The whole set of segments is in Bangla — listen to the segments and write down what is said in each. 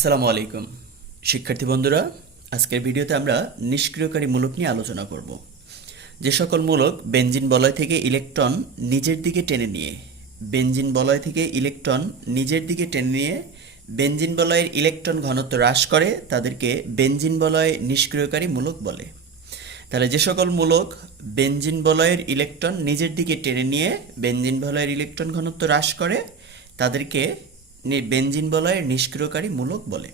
আসসালামু আলাইকুম শিক্ষার্থী বন্ধুরা, আজকের ভিডিওতে আমরা নিষ্ক্রিয়কারী মূলক নিয়ে আলোচনা করব। যে সকল মূলক বেনজিন বলয় থেকে ইলেকট্রন নিজের দিকে টেনে নিয়ে বেনজিন বলয়ের ইলেকট্রন ঘনত্ব হ্রাস করে তাদেরকে বেনজিন বলয় নিষ্ক্রিয়কারী মূলক বলে। তাহলে যে সকল মূলক বেনজিন বলয়ের ইলেকট্রন নিজের দিকে টেনে নিয়ে বেনজিন বলয়ের ইলেকট্রন ঘনত্ব হ্রাস করে তাদেরকে বেনজিন বলয়ের নিষ্ক্রিয়কারী মূলক বলে।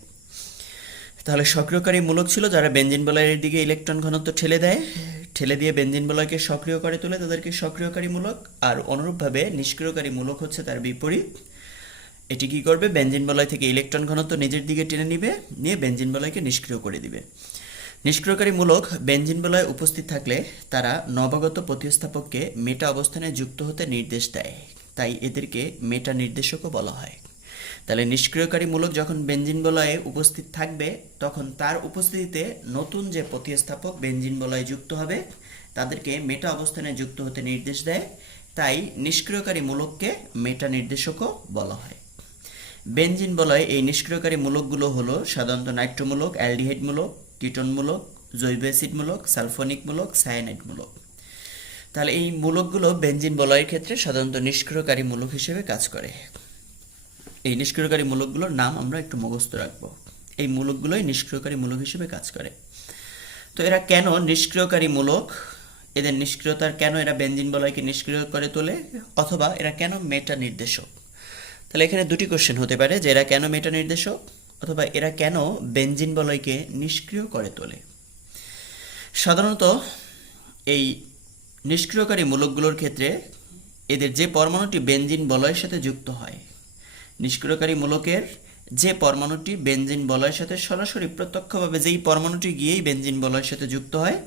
তাহলে সক্রিয়কারী মূলক ছিল যারা বেনজিন বলয়ের দিকে ইলেকট্রন ঘনত্ব ঠেলে দিয়ে বেনজিন বলয়কে সক্রিয় করে তোলে, তাদেরকে সক্রিয়কারী মূলক। আর অনুরূপভাবে নিষ্ক্রিয়কারী মূলক হচ্ছে তার বিপরীত। এটি কি করবে? বেনজিন বলয় থেকে ইলেকট্রন ঘনত্ব নিজের দিকে টেনে নিয়ে বেনজিন বলয়কে নিষ্ক্রিয় করে দিবে। নিষ্ক্রিয়কারী মূলক বেনজিন বলয়ে উপস্থিত থাকলে তারা নবাগত প্রতিস্থাপককে মেটা অবস্থানে যুক্ত হতে নির্দেশ দেয়, তাই এদেরকে মেটা নির্দেশকও বলা হয়। তাহলে নিষ্ক্রিয়কারী মূলক যখন বেনজিন বলয়ে উপস্থিত থাকবে তখন তার উপস্থিতিতে নতুন যে প্রতিস্থাপক বেনজিন বলয়ে যুক্ত হবে তাদেরকে মেটা অবস্থানে যুক্ত হতে নির্দেশ দেয়, তাই নিষ্ক্রিয়কারী মূলককে মেটা নির্দেশকও বলা হয়। বেনজিন বলয়ে এই নিষ্ক্রিয়কারী মূলকগুলো হলো সাধারণত নাইট্রোমূলক, অ্যালডিহাইড মূলক, কিটোন মূলক, জৈব অ্যাসিড মূলক, সালফোনিক মূলক, সায়ানাইড মূলক। তাহলে এই মূলকগুলো বেনজিন বলয়ের ক্ষেত্রে সাধারণত নিষ্ক্রিয়কারী মূলক হিসেবে কাজ করে। এই নিষ্ক্রিয়কারী মূলকগুলোর নাম আমরা একটু মুখস্থ রাখবো। এই মূলকগুলোই নিষ্ক্রিয়কারী মূলক হিসেবে কাজ করে। তো এরা কেন নিষ্ক্রিয়কারী মূলক, এদের নিষ্ক্রিয়তার কেন এরা বেনজিন বলয়কে নিষ্ক্রিয় করে তোলে, অথবা এরা কেন মেটা নির্দেশক? তাহলে এখানে দুটি কোশ্চেন হতে পারে যে এরা কেন মেটা নির্দেশক অথবা এরা কেন বেনজিন বলয়কে নিষ্ক্রিয় করে তোলে। সাধারণত এই নিষ্ক্রিয়কারী মূলকগুলোর ক্ষেত্রে এদের যে পরমাণুটি বেনজিন বলয়ের সাথে যুক্ত হয়, নিষ্ক্রিয়কারী মূলকের যে পরমাণুটি বেনজিন বলয়ের সাথে সরাসরি প্রত্যক্ষভাবে যেই পরমাণুটি গিয়েই বেনজিন বলয়ের সাথে যুক্ত হয়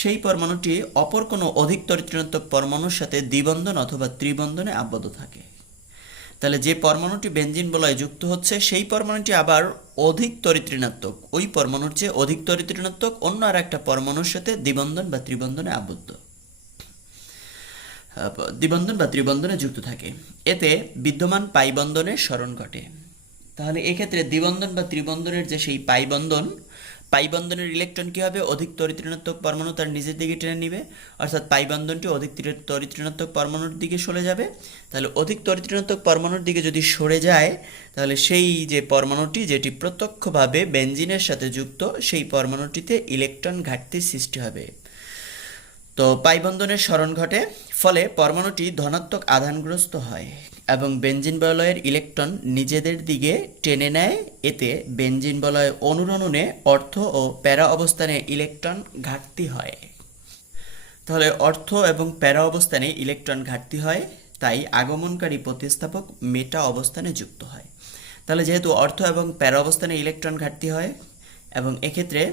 সেই পরমাণুটি অপর কোনো অধিকতর ঋণাত্মক পরমাণুর সাথে দ্বিবন্ধন অথবা ত্রিবন্ধনে আবদ্ধ থাকে। তাহলে যে পরমাণুটি বেনজিন বলয়ে যুক্ত হচ্ছে সেই পরমাণুটি আবার অধিক তড়িৎ ঋণাত্মক, ওই পরমাণুর চেয়ে অধিক তড়িৎ ঋণাত্মক অন্য আর একটা পরমাণুর সাথে দ্বিবন্ধন বা ত্রিবন্ধনে যুক্ত থাকে। এতে বিদ্যমান পাই বন্ধনের স্মরণ ঘটে। তাহলে এক্ষেত্রে দ্বিবন্ধন বা ত্রিবন্ধনের যে সেই পাই বন্ধনের ইলেকট্রন কি হবে? অধিক তড়িৎ ঋণাত্মক পরমাণু তার নিজের দিকে টেনে নিবে, অর্থাৎ পাই বন্ধনটি অধিক তড়িৎ ঋণাত্মক পরমাণুর দিকে সরে যাবে। তাহলে অধিক তড়িৎ ঋণাত্মক পরমাণুর দিকে যদি সরে যায় তাহলে সেই যে পরমাণুটি যেটি প্রত্যক্ষভাবে বেনজিনের সাথে যুক্ত সেই পরমাণুটিতে ইলেকট্রন ঘাটতির সৃষ্টি হবে। তো পাই বন্ধনের স্মরণ ঘটে, ফলে পরমাণুটি ধনাত্মক আধানগ্রস্ত হয় এবং বেনজিন বলয়ের ইলেকট্রন নিজেদের দিকে টেনে নেয়। এতে বেনজিন বলয় অনুরণনে অর্থ ও প্যারা অবস্থানে ইলেকট্রন ঘাটতি হয়। তাহলে অর্থ এবং প্যারা অবস্থানে ইলেকট্রন ঘাটতি হয়, তাই আগমনকারী প্রতিস্থাপক মেটা অবস্থানে যুক্ত হয়। তাহলে যেহেতু অর্থ এবং প্যারা অবস্থানে ইলেকট্রন ঘাটতি হয় এবং এক্ষেত্রে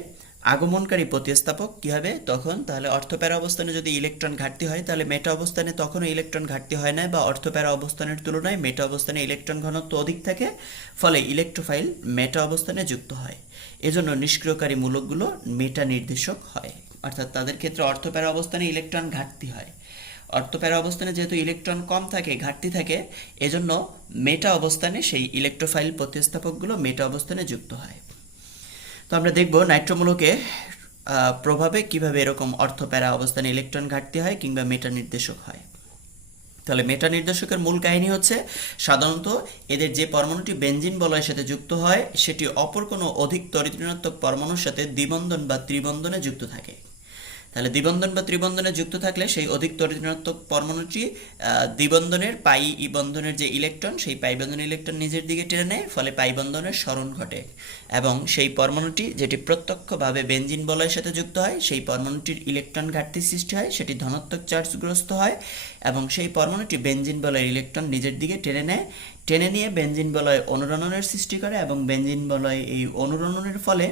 আগমনকারী প্রতিস্থাপক কি হবে তখন? তাহলে অর্থপ্যারা অবস্থানে যদি ইলেকট্রন ঘাটতি হয় তাহলে মেটা অবস্থানে তখনও ইলেকট্রন ঘাটতি হয় না, বা অর্থপ্যারা অবস্থানের তুলনায় মেটা অবস্থানে ইলেকট্রন ঘনত্ব অধিক থাকে, ফলে ইলেকট্রোফাইল মেটা অবস্থানে যুক্ত হয়। এজন্য নিষ্ক্রিয়কারী মূলকগুলো মেটা নির্দেশক হয়, অর্থাৎ তাদের ক্ষেত্রে অর্থপ্যারা অবস্থানে ইলেকট্রন ঘাটতি হয়। অর্থপ্যারা অবস্থানে যেহেতু ইলেকট্রন কম থাকে, ঘাটতি থাকে, এজন্য মেটা অবস্থানে সেই ইলেকট্রোফাইল প্রতিস্থাপকগুলো মেটা অবস্থানে যুক্ত হয়। তো আমরা দেখব নাইট্রোমূলকে প্রভাবে কিভাবে এরকম অর্থপ্যারা অবস্থানে ইলেকট্রন ঘাটতি হয় কিংবা মেটা নির্দেশক হয়। তাহলে মেটা নির্দেশকের মূল কাহিনী হচ্ছে সাধারণত এদের যে পরমাণুটি বেনজিন বলয়ের সাথে যুক্ত হয় সেটি অপর কোনো অধিক তড়িৎ ঋণাত্মক পরমাণুর সাথে দ্বিবন্ধন বা ত্রিবন্ধনে যুক্ত থাকে। তাহলে দ্বিবন্ধন বা ত্রিবন্ধনে যুক্ত থাকলে সেই অধিক তড়িৎ ঋণাত্মক পরমাণুটি দ্বিবন্ধনের পাই বন্ধনের যে ইলেকট্রন সেই পাই বন্ধনের ইলেকট্রন নিজের দিকে টেনে নেয়, ফলে পাই বন্ধনের স্মরণ ঘটে এবং সেই পরমাণুটি যেটি প্রত্যক্ষভাবে বেনজিন বলয়ের সাথে যুক্ত হয় সেই পরমাণুটির ইলেকট্রন ঘাটতির সৃষ্টি হয়, সেটি ধনাত্মক চার্জগ্রস্ত হয় এবং সেই পরমাণুটি বেনজিন বলয়ের ইলেকট্রন নিজের দিকে টেনে নিয়ে বেনজিন বলয়ে অনুরণনের সৃষ্টি করে এবং বেনজিন বলয়ে এই অনুরণনের ফলে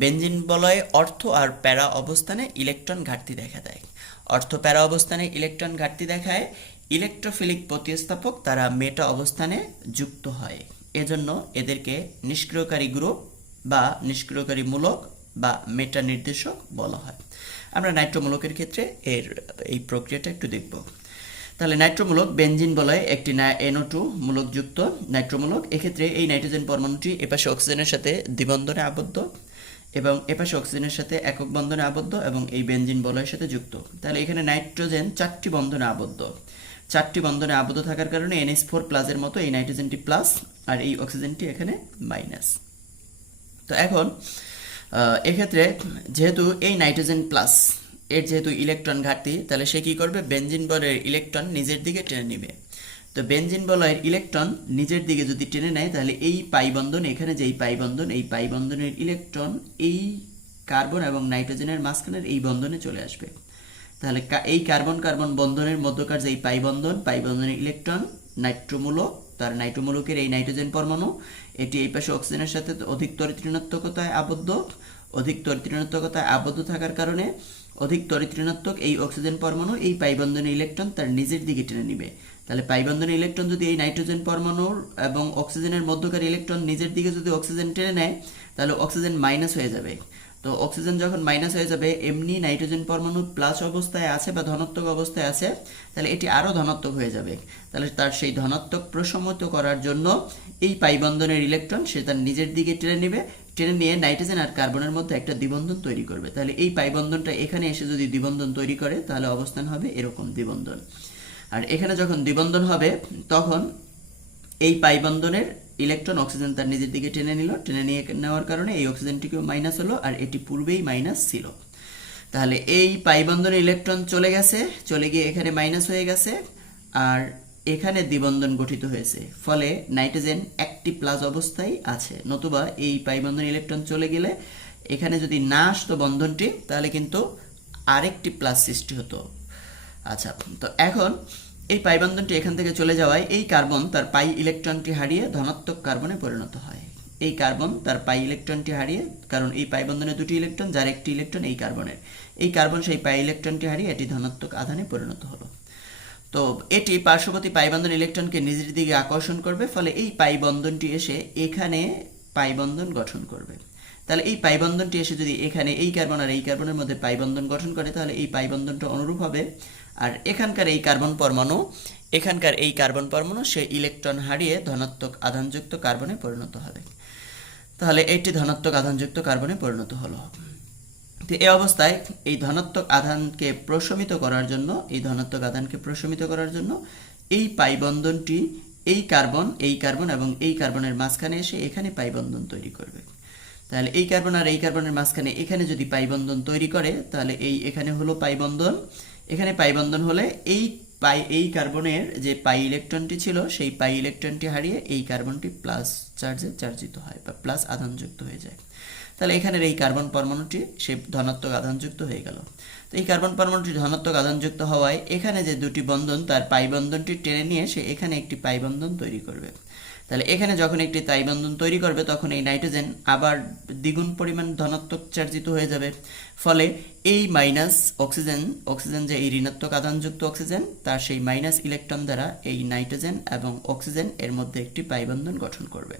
বেনজিন বলয়ে অর্থ আর প্যারা অবস্থানে ইলেকট্রন ঘাটতি দেখা দেয়। অর্থ প্যারা অবস্থানে ইলেকট্রন ঘাটতি দেখায় ইলেকট্রোফিলিক প্রতিস্থাপক তারা মেটা অবস্থানে যুক্ত হয়। এজন্য এদেরকে নিষ্ক্রিয়কারী গ্রুপ বা নিষ্ক্রিয়কারী মূলক বা মেটা নির্দেশক বলা হয়। আমরা নাইট্রোমূলকের ক্ষেত্রে এই প্রক্রিয়াটা একটু দেখব। তাহলে নাইট্রোমূলক বেনজিন বলয়ে একটি NO2 মূলকযুক্ত নাইট্রোমূলক। এক্ষেত্রে এই নাইট্রোজেন পরমাণুটি এপাশে অক্সিজেনের সাথে দ্বিবন্ধনে আবদ্ধ এবং এপাশে অক্সিজেনের সাথে একক বন্ধনে আবদ্ধ এবং এই বেনজিন বলয়ের সাথে যুক্ত। তাহলে এখানে নাইট্রোজেন 4টি বন্ধনে আবদ্ধ। 4টি বন্ধনে আবদ্ধ থাকার কারণে NH4 প্লাসের মতো এই নাইট্রোজেনটি প্লাস আর এই অক্সিজেনটি এখানে মাইনাস। তো এখন এক্ষেত্রে যেহেতু এই নাইট্রোজেন প্লাস এর যেহেতু ইলেকট্রন ঘাটতি, তাহলে সে কি করবে, বেনজিন বলয়ের ইলেকট্রন নিজের দিকে টেনে নেবে। তো বেনজিন বলয়ের ইলেকট্রন নিজের দিকে যদি টেনে নেয়, তাহলে এই পাই বন্ধন, এখানে যে পাই বন্ধন, এই পাই বন্ধনের ইলেকট্রন এই কার্বন এবং নাইট্রোজেনের মাঝখানের এই বন্ধনে চলে আসবে। তাহলে এই কার্বন কার্বন বন্ধনের মধ্যকার যে পাই বন্ধনের ইলেকট্রন নাইট্রোমূলক, তার নাইট্রোমূলকের এই নাইট্রোজেন পরমাণু এটি এই পাশে অক্সিজেনের সাথে অধিক তড়িৎ ঋণাত্মকতায় আবদ্ধ। অধিক তড়িৎ ঋণাত্মকতায় আবদ্ধ থাকার কারণে অধিক তড়িৎ ঋণাত্মক এই অক্সিজেন পরমাণু এই পাই বন্ধনের ইলেকট্রন তার নিজের দিকে টেনে নিবে। তাহলে পাই বন্ধনের ইলেকট্রন যদি এই নাইট্রোজেন পরমাণুর এবং অক্সিজেনের মধ্যকার ইলেকট্রন নিজের দিকে যদি অক্সিজেন টেনে নেয়, তাহলে অক্সিজেন মাইনাস হয়ে যাবে। তো অক্সিজেন যখন মাইনাস হয়ে যাবে, এমনি নাইট্রোজেন পরমাণু প্লাস অবস্থায় আছে বা ধনাত্মক অবস্থায় আছে, তাহলে এটি আরও ধনাত্মক হয়ে যাবে। তাহলে তার সেই ধনাত্মক প্রশমিত করার জন্য এই পাই বন্ধনের ইলেকট্রন সে তার নিজের দিকে টেনে নেবে, টেনে নিয়ে নাইট্রোজেন আর কার্বনের মধ্যে একটা দ্বিবন্ধন তৈরি করবে। তাহলে এই পাই বন্ধনটা এখানে এসে যদি দ্বিবন্ধন তৈরি করে, তাহলে অবস্থান হবে এরকম দ্বিবন্ধন। আর এখানে যখন দ্বিবন্ধন হবে, তখন এই পাই বন্ধনের ইলেকট্রন অক্সিজেন তার নিজের দিকে টেনে নিল, টেনে নিয়ে নেওয়ার কারণে এই অক্সিজেনটিকেও মাইনাস হলো, আর এটি পূর্বেই মাইনাস ছিল। তাহলে এই পাই বন্ধনের ইলেকট্রন চলে গেছে, চলে গিয়ে এখানে মাইনাস হয়ে গেছে, আর এখানে দ্বিবন্ধন গঠিত হয়েছে। ফলে নাইট্রোজেন একটি প্লাস অবস্থায় আছে। নতুবা এই পাই বন্ধন ইলেকট্রন চলে গেলে এখানে যদি না আসতো বন্ধনটি, তাহলে কিন্তু আরেকটি প্লাস সৃষ্টি হতো। আচ্ছা, তো এখন এই পাই বন্ধনটি এখান থেকে চলে যাওয়ায় এই কার্বন তার পাই ইলেকট্রনটি হারিয়ে ধনাত্মক কার্বনে পরিণত হয়। এই কার্বন তার পাই ইলেকট্রনটি হারিয়ে, কারণ এই পাই বন্ধনে দুটি ইলেকট্রন, যার একটি ইলেকট্রন এই কার্বনের, এই কার্বন সেই পাই ইলেকট্রনটি হারিয়ে এটি ধনাত্মক আধানে পরিণত হলো। তো এটি পার্শ্ববর্তী পাই বন্ধন ইলেকট্রনকে নিজের দিকে আকর্ষণ করবে, ফলে এই পাই বন্ধনটি এসে এখানে পাই বন্ধন গঠন করবে। তাহলে এই পাই বন্ধনটি এসে যদি এখানে এই কার্বন আর এই কার্বনের মধ্যে পাই বন্ধন গঠন করে, তাহলে এই পাই বন্ধনটা অনুরূপ হবে। আর এখানকার এই কার্বন পরমাণু সে ইলেকট্রন হারিয়ে ধনাত্মক আধানযুক্ত কার্বনে পরিণত হবে। তাহলে এটি ধনাত্মক আধানযুক্ত কার্বনে পরিণত হলো। তো এই অবস্থায় এই ধনাত্মক আধানকে প্রশমিত করার জন্য এই পাই বন্ধনটি এই কার্বন এবং এই কার্বনের মাঝখানে এসে এখানে পাই বন্ধন তৈরি করবে। তাহলে এই কার্বন আর এই কার্বনের মাঝখানে এখানে যদি পাই বন্ধন তৈরি করে, তাহলে এখানে হলো পাই বন্ধন। এখানে পাই বন্ধন হলে এই কার্বনের যে পাই ইলেকট্রনটি ছিল, সেই পাই ইলেকট্রনটি হারিয়ে এই কার্বনটি প্লাস চার্জে চার্জিত হয় বা প্লাস আধানযুক্ত হয়ে যায়। তাহলে এখানের এই কার্বন পরমাণুটি সে ধনাত্মক আধানযুক্ত হয়ে গেল। তো এই কার্বন পরমাণুটি ধনাত্মক আধানযুক্ত হওয়ায় এখানে যে দুটি বন্ধন, তার পাই বন্ধনটি টেনে নিয়ে সে এখানে একটি পাই বন্ধন তৈরি করবে। তাহলে এখানে যখন একটি পাই বন্ধন তৈরি করবে, তখন এই নাইট্রোজেন আবার দ্বিগুণ পরিমাণ ধনাত্মক চার্জিত হয়ে যাবে। ফলে এই মাইনাস অক্সিজেন যে এই ঋণাত্মক আধানযুক্ত অক্সিজেন, তার সেই মাইনাস ইলেকট্রন দ্বারা এই নাইট্রোজেন এবং অক্সিজেন এর মধ্যে একটি পাই বন্ধন গঠন করবে।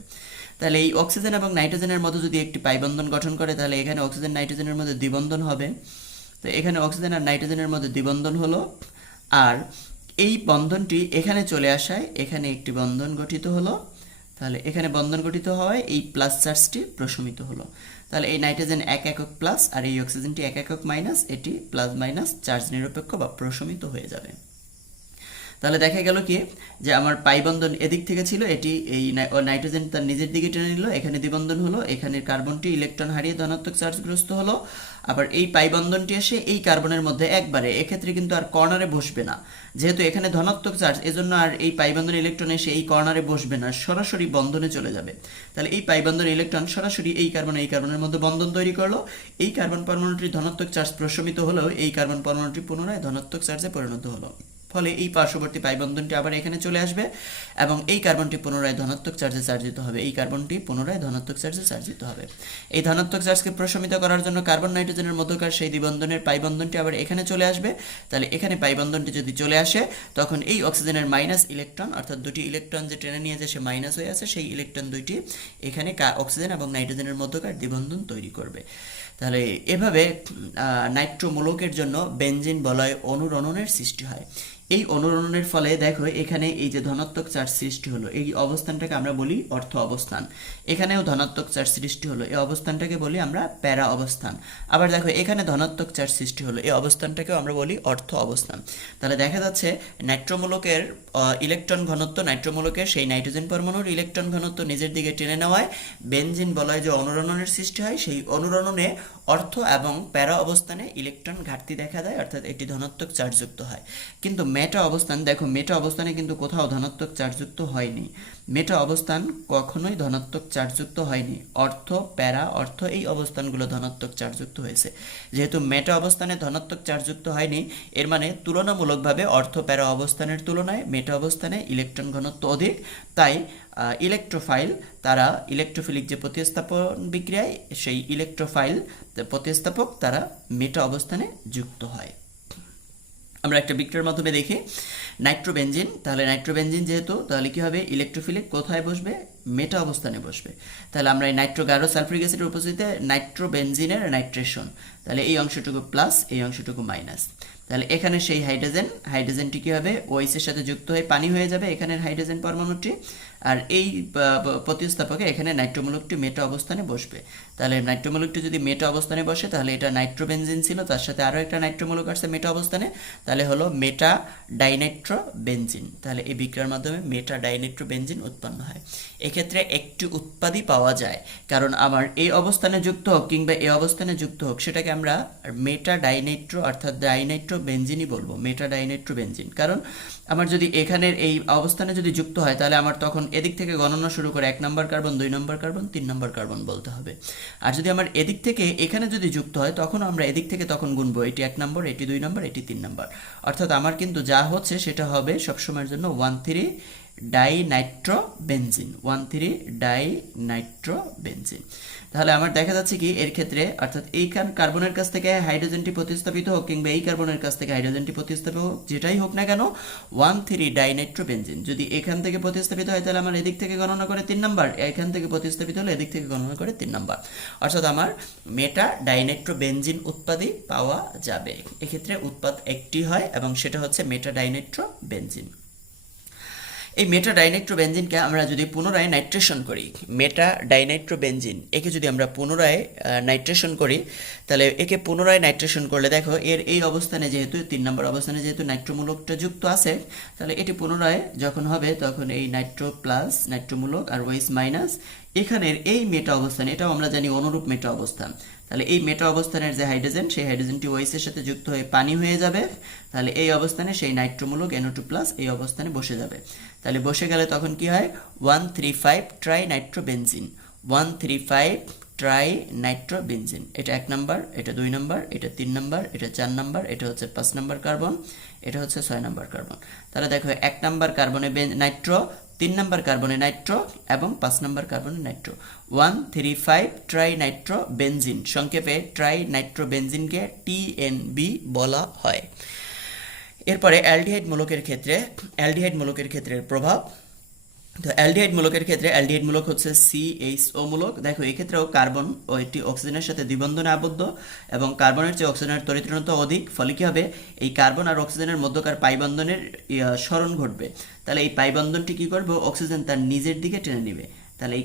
তাহলে এই অক্সিজেন এবং নাইট্রোজেনের মধ্যে যদি একটি পাই বন্ধন গঠন করে, তাহলে এখানে অক্সিজেন নাইট্রোজেনের মধ্যে দ্বিবন্ধন হবে। তো এখানে অক্সিজেন আর নাইট্রোজেনের মধ্যে দ্বিবন্ধন হলো, আর এই বন্ধনটি এখানে চলে আসায় এখানে একটি বন্ধন গঠিত হলো। তাহলে এখানে বন্ধন গঠিত হওয়ায় এই প্লাস চার্জটি প্রশমিত হলো। তাহলে এই নাইট্রোজেন এক একক প্লাস আর এই অক্সিজেনটি এক একক মাইনাস, এটি প্লাস মাইনাস চার্জ নিরপেক্ষ বা প্রশমিত হয়ে যাবে। তাহলে দেখা গেল কি যে আমার পাই বন্ধন এদিক থেকে ছিল, এটি এই নাইট্রোজেন তার নিজের দিকে টেনে নিল, এখানে দ্বিবন্ধন হলো, এখানে কার্বনটি ইলেকট্রন হারিয়ে ধনাত্মক চার্জগ্রস্ত হলো। আবার এই পাই বন্ধনটি এসে এই কার্বনের মধ্যে একবারে, এক্ষেত্রে কিন্তু আর কর্নারে বসবে না, যেহেতু এখানে ধনাত্মক চার্জ, এজন্য আর এই পাই বন্ধন ইলেকট্রন এসে এই কর্নারে বসবে না, সরাসরি বন্ধনে চলে যাবে। তাহলে এই পাই বন্ধন ইলেকট্রন সরাসরি এই কার্বনের মধ্যে বন্ধন তৈরি করলো। এই কার্বন পরমাণুটি ধনাত্মক চার্জ প্রশমিত হলেও এই কার্বন পরমাণুটি পুনরায় ধনাত্মক চার্জে পরিণত হলো। ফলে এই পার্শ্ববর্তী পাই বন্ধনটি আবার এখানে চলে আসবে এবং এই কার্বনটি পুনরায় ধনাত্মক চার্জে চার্জিত হবে। এই ধনাত্মক চার্জকে প্রশমিত করার জন্য কার্বন নাইট্রোজেনের মধ্যকার সেই দ্বিবন্ধনের পাই বন্ধনটি আবার এখানে চলে আসবে। তাহলে এখানে পাই বন্ধনটি যদি চলে আসে, তখন এই অক্সিজেনের মাইনাস ইলেকট্রন, অর্থাৎ দুটি ইলেকট্রন যে টেনে নিয়ে যে সে মাইনাস হয়ে আছে, সেই ইলেকট্রন দুইটি এখানে অক্সিজেন এবং নাইট্রোজেনের মধ্যকার দ্বিবন্ধন তৈরি করবে। তাহলে এভাবে নাইট্রোমূলকের জন্য বেনজিন বলয় অনুরণনের সৃষ্টি হয়। এই অনুরণনের ফলে দেখো এখানে এই যে ধনাত্মক চার্জ সৃষ্টি হলো, এই অবস্থানটাকে আমরা বলি অর্থ অবস্থান। এখানেও ধনাত্মক চার্জ সৃষ্টি হলো, এই অবস্থানটাকে বলি আমরা প্যারা অবস্থান। আবার দেখো এখানে ধনাত্মক চার্জ সৃষ্টি হলো, এই অবস্থানটাকেও আমরা বলি অর্থ অবস্থান। তাহলে দেখা যাচ্ছে নাইট্রোমূলকের ইলেকট্রন ঘনত্ব, নাইট্রোমূলকের সেই নাইট্রোজেন পরমাণুর ইলেকট্রন ঘনত্ব নিজের দিকে টেনে নেওয়ায় বেনজিন বলয় যে অনুরণনের সৃষ্টি হয়, সেই অনুরণনে অর্থ এবং প্যারা অবস্থানে ইলেকট্রন ঘাটতি দেখা দেয়, অর্থাৎ এটি ধনাত্মক চার্জযুক্ত হয়। কিন্তু মেটা অবস্থান, দেখো মেটা অবস্থানে কিন্তু কোথাও ধনাত্মক চার্জযুক্ত হয়নি। মেটা অবস্থান কখনোই ধনাত্মক চার্জযুক্ত হয়নি। অর্থ, প্যারা, অর্থ এই অবস্থানগুলো ধনাত্মক চার্জযুক্ত হয়েছে। যেহেতু মেটা অবস্থানে ধনাত্মক চার্জযুক্ত হয়নি, এর মানে তুলনামূলকভাবে অর্থ, প্যারা অবস্থানের তুলনায় মেটা অবস্থানে ইলেকট্রন ঘনত্ব অধিক। তাই ইলেকট্রোফাইল তারা ইলেকট্রোফিলিক যে প্রতিস্থাপন বিক্রিয়ায় সেই ইলেকট্রোফাইল প্রতিস্থাপক তারা মেটা অবস্থানে যুক্ত হয়। আমরা একটা বিক্রিয়ার মাধ্যমে দেখি নাইট্রোবেনজিন। তাহলে নাইট্রোবেনজিন যেহেতু, তাহলে কি হবে, ইলেকট্রোফিলিক কোথায় বসবে, মেটা অবস্থানে বসবে। তাহলে আমরা এই নাইট্রো গাঢ় সালফিউরিক অ্যাসিডের উপস্থিতিতে নাইট্রোবেনজিনের নাইট্রেশন, তাহলে এই অংশটুকু প্লাস, এই অংশটুকু মাইনাস। তাহলে এখানে সেই হাইড্রোজেনটি কি হবে, OH এর সাথে যুক্ত হয়ে পানি হয়ে যাবে এখানের হাইড্রোজেন পরমাণুটি, আর এই প্রতিস্থাপকে এখানে নাইট্রোমূলকটি মেটা অবস্থানে বসবে। তাহলে নাইট্রোমূলকটি যদি মেটা অবস্থানে বসে, তাহলে এটা নাইট্রোবেনজিন ছিল, তার সাথে আরও একটা নাইট্রোমূলক আসছে মেটা অবস্থানে, তাহলে হলো মেটা ডাইনাইট্রোবেনজিন। তাহলে এই বিক্রিয়ার মাধ্যমে মেটা ডাইনাইট্রোবেনজিন উৎপন্ন হয়। এক্ষেত্রে একটি উৎপাদই পাওয়া যায়, কারণ আমার এই অবস্থানে যুক্ত হোক কিংবা এই অবস্থানে যুক্ত হোক, সেটাকে আমরা মেটা ডাইনাইট্রো অর্থাৎ ডাইনাইট্রোবেনজিনই বলবো, মেটা ডাইনাইট্রোবেনজিন। কারণ আমার যদি এখানের এই অবস্থানে যদি যুক্ত হয়, তাহলে আমার তখন এদিক থেকে গণনা শুরু করে 1 নম্বর কার্বন, 2 নম্বর কার্বন, 3 নম্বর কার্বন বলতে হবে। আর যদি আমার এদিক থেকে এখানে যদি যুক্ত হয়, তখন আমরা এদিক থেকে তখন গুনবো, এটি 1 নম্বর, এটি 2 নম্বর, এটি 3 নম্বর। অর্থাৎ আমার কিন্তু যা হচ্ছে সেটা হবে সবসময়ের জন্য 1,3 ডাইনাইট্রোবেনজিন, 1,3 ডাইনাইট্রোবেনজিন। তাহলে আমার দেখা যাচ্ছে কি এর ক্ষেত্রে, অর্থাৎ এইখান কার্বনের কাছ থেকে হাইড্রোজেনটি প্রতিস্থাপিত হোক কিংবা এই কার্বনের কাছ থেকে হাইড্রোজেনটি প্রতিস্থাপিত হোক, যেটাই হোক না কেন, 1,3 ডাইনাইট্রোবেনজিন যদি এখান থেকে প্রতিস্থাপিত হয়, তাহলে আমার এদিক থেকে গণনা করে 3 নম্বর, এখান থেকে প্রতিস্থাপিত হলে এদিক থেকে গণনা করে 3 নম্বর। অর্থাৎ আমার মেটা ডাইনাইট্রোবেনজিন উৎপাদই পাওয়া যাবে। এক্ষেত্রে উৎপাদ একটি হয় এবং সেটা হচ্ছে মেটা ডাইনাইট্রোবেনজিন। এই মেটা ডাইনাইট্রোবেনজিনকে আমরা যদি পুনরায় নাইট্রেশন করি, মেটা ডাইনাইট্রোবেনজিন একে যদি আমরা পুনরায় নাইট্রেশন করি, তাহলে একে পুনরায় নাইট্রেশন করলে দেখো এর এই অবস্থানে যেহেতু 3 নম্বর অবস্থানে যেহেতু নাইট্রোমূলকটা যুক্ত আছে, তাহলে এটি পুনরায় যখন হবে তখন এই নাইট্রো প্লাস নাইট্রোমূলক আর OH মাইনাস, এখানের এই মেটা অবস্থান, এটাও আমরা জানি অনুরূপ মেটা অবস্থান। তাহলে এই মেটা অবস্থানের যে হাইড্রোজেন, সেই হাইড্রোজেনটি OH এর সাথে যুক্ত হয়ে পানি হয়ে যাবে। তাহলে এই অবস্থানে সেই নাইট্রোমূলক NO2+ এই অবস্থানে বসে যাবে। তাহলে বসে গেলে তখন কি হয়, 1,3,5 ট্রাইনাইট্রোবেনজিন, 1,3,5 ট্রাইনাইট্রোবেনজিন। এটা 1 নম্বর, এটা 2 নম্বর, এটা 3 নম্বর, এটা 4 নম্বর, এটা হচ্ছে 5 নম্বর কার্বন, এটা হচ্ছে 6 নম্বর কার্বন। তাহলে দেখো 1 নম্বর কার্বনে নাইট্রো, 3 নম্বর কার্বনে নাইট্রো এবং 5 নম্বর কার্বনে নাইট্রো, 1,3,5 ট্রাইনাইট্রোবেনজিন। সংক্ষেপে ট্রাইনাইট্রোবেনজিনকে TNB বলা হয়। এরপরে অ্যালডিহাইড মূলকের ক্ষেত্রে প্রভাব। তো অ্যালডিহাইড মূলক হচ্ছে CHO মূলক। দেখো এক্ষেত্রেও কার্বন ও একটি অক্সিজেনের সাথে দ্বিবন্ধনে আবদ্ধ এবং কার্বনের চেয়ে অক্সিজেনের তড়িৎ অধিক, ফলে কি হবে, এই কার্বন আর অক্সিজেনের মধ্যকার পাই বন্ধনের স্মরণ ঘটবে। তাহলে এই পাই বন্ধনটি কি করবে, অক্সিজেন তার নিজের দিকে টেনে নেবে। তাহলে এই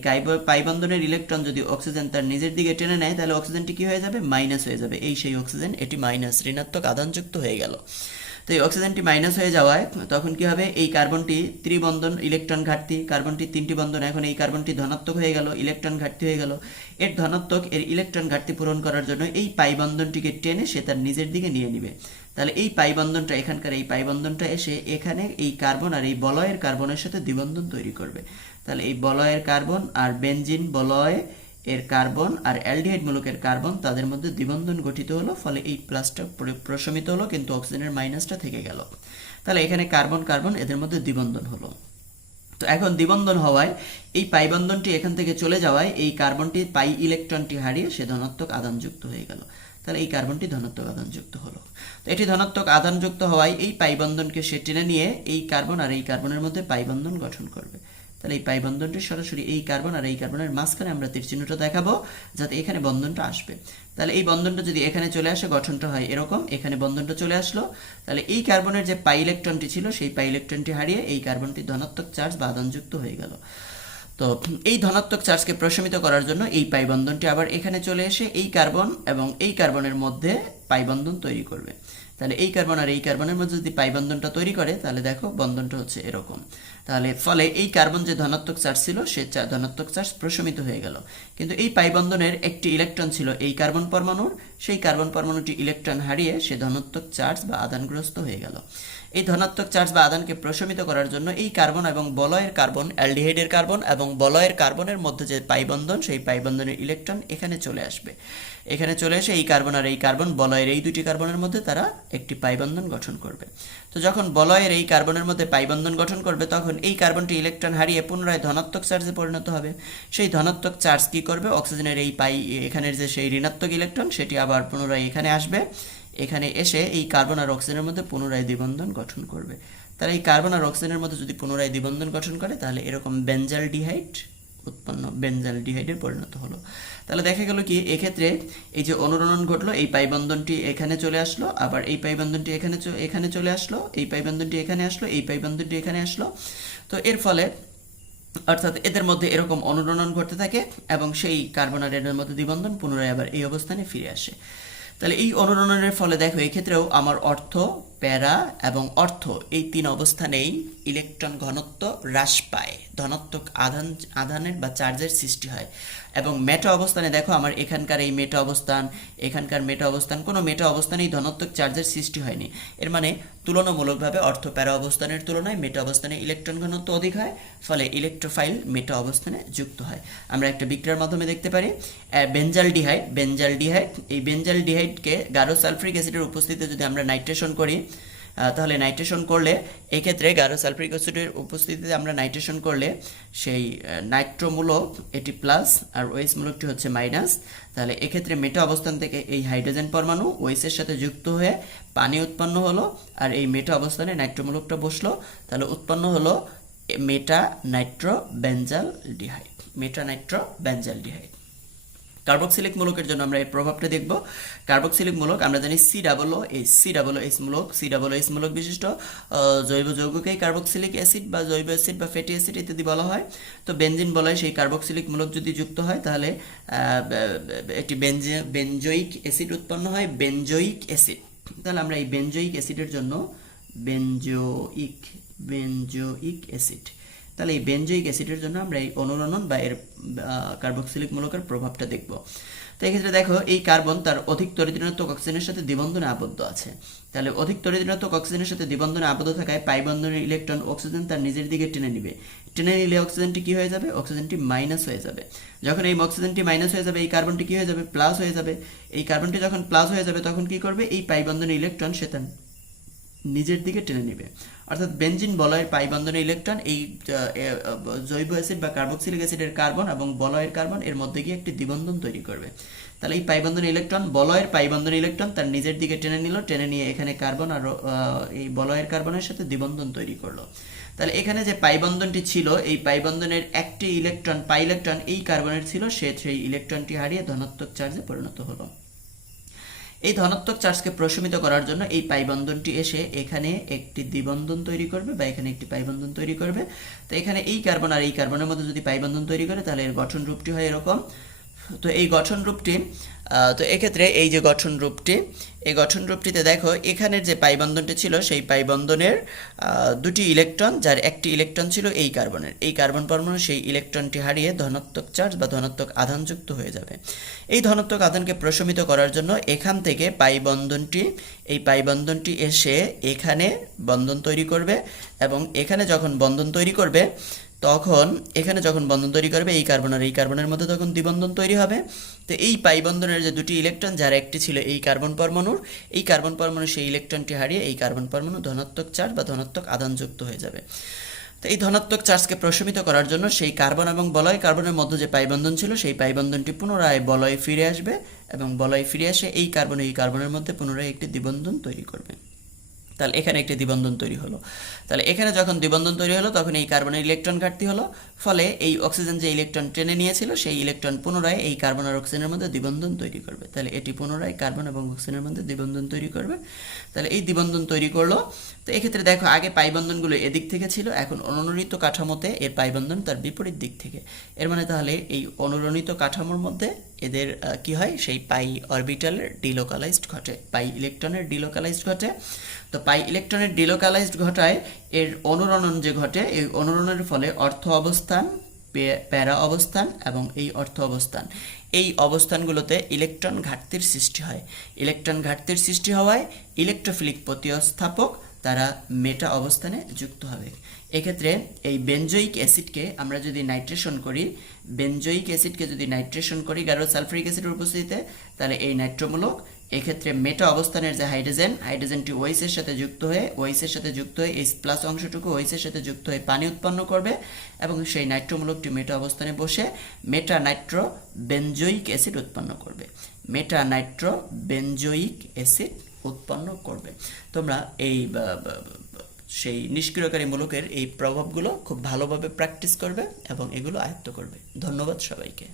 পাই বন্ধনের ইলেকট্রন যদি অক্সিজেন তার নিজের দিকে টেনে নেয়, তাহলে অক্সিজেনটি কি হয়ে যাবে, মাইনাস হয়ে যাবে। এই সেই অক্সিজেন, এটি মাইনাস, ঋণাত্মক আধানযুক্ত হয়ে গেল। তো এই অক্সিজেনটি মাইনাস হয়ে যাওয়ায় তখন কি হবে, এই কার্বনটি ত্রিবন্ধন, ইলেকট্রন ঘাটতি, কার্বনটি 3টি বন্ধন, এখন এই কার্বনটি ধনাত্মক হয়ে গেল, ইলেকট্রন ঘাটতি হয়ে গেল। এর ধনাত্মক, এর ইলেকট্রন ঘাটতি পূরণ করার জন্য এই পাই বন্ধনটিকে টেনে সে তার নিজের দিকে নিয়ে নিবে। তাহলে এই পাই বন্ধনটা, এখানকার এই পাই বন্ধনটা এসে এখানে এই কার্বন আর এই বলয়ের কার্বনের সাথে দ্বিবন্ধন তৈরি করবে। তাহলে এই বলয়ের কার্বন আর বেনজিন বলয় এর কার্বন আর অ্যালডিহাইড মূলকের কার্বন, তাদের মধ্যে দ্বিবন্ধন গঠিত হলো, ফলে এই প্লাসটা প্রশমিত হলো, কিন্তু অক্সিজেনের মাইনাসটা থেকে গেল। তাহলে এখানে কার্বন কার্বন এদের মধ্যে দ্বিবন্ধন হলো। তো এখন দ্বিবন্ধন হওয়ায় এই পাই বন্ধনটি এখান থেকে চলে যাওয়ায় এই কার্বনটি পাই ইলেকট্রনটি হারিয়ে সে ধনাত্মক আধানযুক্ত হয়ে গেল। তাহলে এই কার্বনটি ধনাত্মক আধানযুক্ত হলো। তো এটি ধনাত্মক আধানযুক্ত হওয়ায় এই পাই বন্ধনকে সে টেনে নিয়ে এই কার্বন আর এই কার্বনের মধ্যে পাই বন্ধন গঠন করবে। তাহলে এই পাই বন্ধনটি সরাসরি এই কার্বন আর এই কার্বনের মাঝখানে আমরা তীর চিহ্নটা দেখাবো, যাতে এখানে বন্ধনটা আসবে। তাহলে এই বন্ধনটা যদি এখানে চলে আসে, গঠনটা হয় এরকম, এখানে বন্ধনটা চলে আসলো। তাহলে এই কার্বনের যে পাই ইলেকট্রনটি ছিল, সেই পাই ইলেকট্রনটি হারিয়ে এই কার্বনটি ধনাত্মক চার্জ বা আধানযুক্ত হয়ে গেল। তো এই ধনাত্মক চার্জকে প্রশমিত করার জন্য এই পাই বন্ধনটি আবার এখানে চলে এসে এই কার্বন এবং এই কার্বনের মধ্যে পাই বন্ধন তৈরি করবে। তাহলে এই কার্বন আর এই কার্বনের মধ্যে যদি পাই বন্ধনটা তৈরি করে, তাহলে দেখো বন্ধনটা হচ্ছে এরকম। তাহলে ফলে এই কার্বন যে ধনাত্মক চার্জ ছিল, সে ধনাত্মক চার্জ প্রশমিত হয়ে গেল। কিন্তু এই পাই বন্ধনের একটি ইলেকট্রন ছিল এই কার্বন পরমাণুর, সেই কার্বন পরমাণুটি ইলেকট্রন হারিয়ে সে ধনাত্মক চার্জ বা আধানগ্রস্ত হয়ে গেল। এই ধনাত্মক চার্জ বা আধানকে প্রশমিত করার জন্য এই কার্বন এবং বলয়ের কার্বন, অ্যালডিহাইডের কার্বন এবং বলয়ের কার্বনের মধ্যে যে পাই বন্ধন, সেই পাই বন্ধনের ইলেকট্রন এখানে চলে আসবে। এখানে চলে এসে এই কার্বন আর এই কার্বন, বলয়ের এই দুটি কার্বনের মধ্যে তারা একটি পাই বন্ধন গঠন করবে। তো যখন বলয়ের এই কার্বনের মধ্যে পাই বন্ধন গঠন করবে, তখন এই কার্বনটি ইলেকট্রন হারিয়ে পুনরায় ধনাত্মক চার্জে পরিণত হবে। সেই ধনাত্মক চার্জ কি করবে, অক্সিজেনের এই পাই এখানের যে সেই ঋণাত্মক ইলেকট্রন, সেটি আবার পুনরায় এখানে আসবে। এখানে এসে এই কার্বন আর অক্সিজেনের মধ্যে পুনরায় দ্বিবন্ধন গঠন করবে। তাহলে এই কার্বন আর অক্সিজেনের মধ্যে যদি পুনরায় দ্বিবন্ধন গঠন করে, তাহলে এরকম বেনজালডিহাইড উৎপন্ন, বেনজালডিহাইডে পরিণত হলো। তাহলে দেখা গেল কি, এক্ষেত্রে এই যে অনুরণন ঘটলো, এই পাই বন্ধনটি এখানে চলে আসলো, আবার এই পাই বন্ধনটি এখানে চলে আসলো, এই পাই বন্ধনটি এখানে আসলো, এই পাই বন্ধনটি এখানে আসলো। তো এর ফলে অর্থাৎ এদের মধ্যে এরকম অনুরণন ঘটতে থাকে এবং সেই কার্বন আর এর মধ্যে দ্বিবন্ধন পুনরায় আবার এই অবস্থানে ফিরে আসে। তাহলে এই অনুরণনের ফলে দেখো, এই ক্ষেত্রেও আমার অর্থ, প্যারা এবং অর্থ, এই তিন অবস্থানেই ইলেকট্রন ঘনত্ব হ্রাস পায়, ধনাত্মক আধানের বা চার্জের সৃষ্টি হয়। এবং মেটা অবস্থানে দেখো, আমার এখানকার এই মেটা অবস্থান, এখানকার মেটা অবস্থান, কোনো মেটা অবস্থানেই ধনাত্মক চার্জের সৃষ্টি হয়নি। এর মানে তুলনামূলকভাবে অর্থ প্যারা অবস্থানের তুলনায় মেটা অবস্থানে ইলেকট্রন ঘনত্ব অধিক হয়, ফলে ইলেকট্রোফাইল মেটা অবস্থানে যুক্ত হয়। আমরা একটা বিক্রিয়ার মাধ্যমে দেখতে পারি বেনজালডিহাইড, এই বেনজালডিহাইডকে গাঢ় সালফ্রিক অ্যাসিডের উপস্থিতিতে যদি আমরা নাইট্রেশন করি, তাহলে নাইট্রেশন করলে এক্ষেত্রে গাঢ় সালফ্রিক অ্যাসিডের উপস্থিতিতে আমরা নাইট্রেশন করলে সেই নাইট্রোমূলক এটি প্লাস আর ওএইচ মূলকটি হচ্ছে মাইনাস। তাহলে এক্ষেত্রে মেটা অবস্থান থেকে এই হাইড্রোজেন পরমাণু ওএইচের সাথে যুক্ত হয়ে পানি উৎপন্ন হলো, আর এই মেটা অবস্থানে নাইট্রোমূলকটা বসলো। তাহলে উৎপন্ন হলো মেটা নাইট্রো বেনজালডিহাইড, মেটা নাইট্রো বেনজালডিহাইড। কার্বক্সিলিক মূলকের জন্য আমরা এই প্রভাবটা দেখব। কার্বক্সিলিক মূলক আমরা জানি COOH মূলক বিশিষ্ট জৈব যৌগকেই কার্বক্সিলিক অ্যাসিড বা জৈব অ্যাসিড বা ফ্যাটি অ্যাসিড ইত্যাদি বলা হয়। তো বেনজিন বলয় সেই কার্বক্সিলিক মূলক যদি যুক্ত হয়, তাহলে একটি বেনজোইক অ্যাসিড উৎপন্ন হয়, বেনজোইক অ্যাসিড। তাহলে আমরা এই বেনজোইক অ্যাসিডের জন্য বেনজোইক অ্যাসিড, তাহলে এই বেনজোইক অ্যাসিডের জন্য আমরা এই অনুরণন বা এর কার্বক্সিলিক মূলকের প্রভাবটা দেখব। তো এক্ষেত্রে দেখো, এই কার্বন তার অধিক তরিতৃণাত্মক অক্সিজেনের সাথে দ্বিবন্ধনে আবদ্ধ আছে। তাহলে অধিক তরিতৃণাত্মক অক্সিজেনের সাথে দ্বিবন্ধনে আবদ্ধ থাকায় পাই বন্ধনের ইলেকট্রন অক্সিজেন তার নিজের দিকে টেনে নিবে। টেনে নিলে অক্সিজেনটি কি হয়ে যাবে, অক্সিজেনটি মাইনাস হয়ে যাবে। যখন এই অক্সিজেনটি মাইনাস হয়ে যাবে, এই কার্বনটি কি হয়ে যাবে, প্লাস হয়ে যাবে। এই কার্বনটি যখন প্লাস হয়ে যাবে, তখন কি করবে, এই পাই বন্ধনের ইলেকট্রন সে তার নিজের দিকে টেনে নেবে। অর্থাৎ বেনজিন বলয়ের পাই বন্ধনের ইলেকট্রন এই জৈব অ্যাসিড বা কার্বক্সিলিক অ্যাসিডের কার্বন এবং বলয়ের কার্বন এর মধ্যে গিয়ে একটি দ্বিবন্ধন তৈরি করবে। তাহলে এই পাই বন্ধনের ইলেকট্রন, বলয়ের পাই বন্ধনের ইলেকট্রন তার নিজের দিকে টেনে নিল, টেনে নিয়ে এখানে কার্বন আর এই বলয়ের কার্বনের সাথে দ্বিবন্ধন তৈরি করলো। তাহলে এখানে যে পাই বন্ধনটি ছিল, এই পাই বন্ধনের একটি ইলেকট্রন, পাই ইলেকট্রন এই কার্বনের ছিল, সেই ইলেকট্রনটি হারিয়ে ধনাত্মক চার্জে পরিণত হলো। এই ধনাত্মক চার্জকে প্রশমিত করার জন্য এই পাই বন্ধনটি এসে এখানে একটি দ্বিবন্ধন তৈরি করবে বা এখানে একটি পাই বন্ধন তৈরি করবে। তো এখানে এই কার্বন আর এই কার্বনের মধ্যে যদি পাই বন্ধন তৈরি করে, তাহলে এর গঠন রূপটি হয় এরকম। তো এই গঠন রূপটি, তো এক্ষেত্রে এই যে গঠন রূপটি, এই গঠন রূপটিতে দেখো, এখানের যে পাই বন্ধনটি ছিল, সেই পাই বন্ধনের দুটি ইলেকট্রন, যার একটি ইলেকট্রন ছিল এই কার্বনের, এই কার্বন পরমাণু সেই ইলেকট্রনটি হারিয়ে ধনাত্মক চার্জ বা ধনাত্মক আধানযুক্ত হয়ে যাবে। এই ধনাত্মক আধানকে প্রশমিত করার জন্য এখান থেকে এই পাই বন্ধনটি এসে এখানে বন্ধন তৈরি করবে, এবং এখানে যখন বন্ধন তৈরি করবে, এই কার্বন আর এই কার্বনের মধ্যে তখন দ্বিবন্ধন তৈরি হবে। তো এই পাই বন্ধনের যে দুটি ইলেকট্রন, যার একটি ছিল এই কার্বন পরমাণুর, এই কার্বন পরমাণু সেই ইলেকট্রনটি হারিয়ে এই কার্বন পরমাণু ধনাত্মক চার্জ বা ধনাত্মক আধানযুক্ত হয়ে যাবে। তো এই ধনাত্মক চার্জকে প্রশমিত করার জন্য সেই কার্বন এবং বলয় কার্বনের মধ্যে যে পাই বন্ধন ছিল, সেই পাই বন্ধনটি পুনরায় বলয়ে ফিরে আসবে, এবং বলয়ে ফিরে এসে এই কার্বনের মধ্যে পুনরায় একটি দ্বিবন্ধন তৈরি করবে। তাহলে এখানে একটি দ্বিবন্ধন তৈরি হলো। তাহলে এখানে যখন দ্বিবন্ধন তৈরি হলো তখন এই কার্বনের ইলেকট্রন ঘাটতি হলো, ফলে এই অক্সিজেন যে ইলেকট্রন টেনে নিয়েছিল সেই ইলেকট্রন পুনরায় এই কার্বন আর অক্সিজেনের মধ্যে দ্বিবন্ধন তৈরি করবে। তাহলে এটি পুনরায় কার্বন এবং অক্সিজেনের মধ্যে দ্বিবন্ধন তৈরি করবে। তাহলে এই দ্বিবন্ধন তৈরি করলো। তো এক্ষেত্রে দেখো আগে পাই বন্ধনগুলো এদিক থেকে ছিল, এখন অনুরণিত কাঠামোতে এর পাই বন্ধন তার বিপরীত দিক থেকে। এর মানে তাহলে এই অনুরণিত কাঠামোর মধ্যে এদের কি হয়, সেই পাই অরবিটালের ডিলোকালাইজড ঘটে, পাই ইলেকট্রনের ডিলোকালাইজড ঘটে। তো পাই ইলেকট্রনের ডিলোকালাইজড ঘটায় এর অনুরণন যে ঘটে, এই অনুরণনের ফলে অর্থ অবস্থান, প্যারা অবস্থান এবং এই অর্থ অবস্থান, এই অবস্থানগুলোতে ইলেকট্রন ঘাটতির সৃষ্টি হয়। ইলেকট্রন ঘাটতির সৃষ্টি হওয়ায় ইলেকট্রোফিলিক প্রতিস্থাপক তারা মেটা অবস্থানে যুক্ত হবে। এক্ষেত্রে এই বেনজোইক অ্যাসিডকে আমরা যদি নাইট্রেশন করি, বেনজোইক অ্যাসিডকে যদি নাইট্রেশন করি গাঢ় সালফারিক অ্যাসিডের উপস্থিতিতে, তাহলে এই নাইট্রোমূলক এক্ষেত্রে মেটা অবস্থানের যে হাইড্রোজেনটি ওএইচের সাথে যুক্ত হয়ে এইচ প্লাস অংশটুকু ওএইচের সাথে যুক্ত হয়ে পানি উৎপন্ন করবে এবং সেই নাইট্রোমূলকটি মেটা অবস্থানে বসে মেটা নাইট্রো বেনজোইক অ্যাসিড উৎপন্ন করবে, মেটা নাইট্রো বেনজোইক অ্যাসিড উৎপন্ন করবে। তোমরা এই সেই নিষ্ক্রিয়কারী মূলকের এই প্রভাবগুলো খুব ভালোভাবে প্র্যাকটিস করবে এবং এগুলো আয়ত্ত করবে। ধন্যবাদ সবাইকে।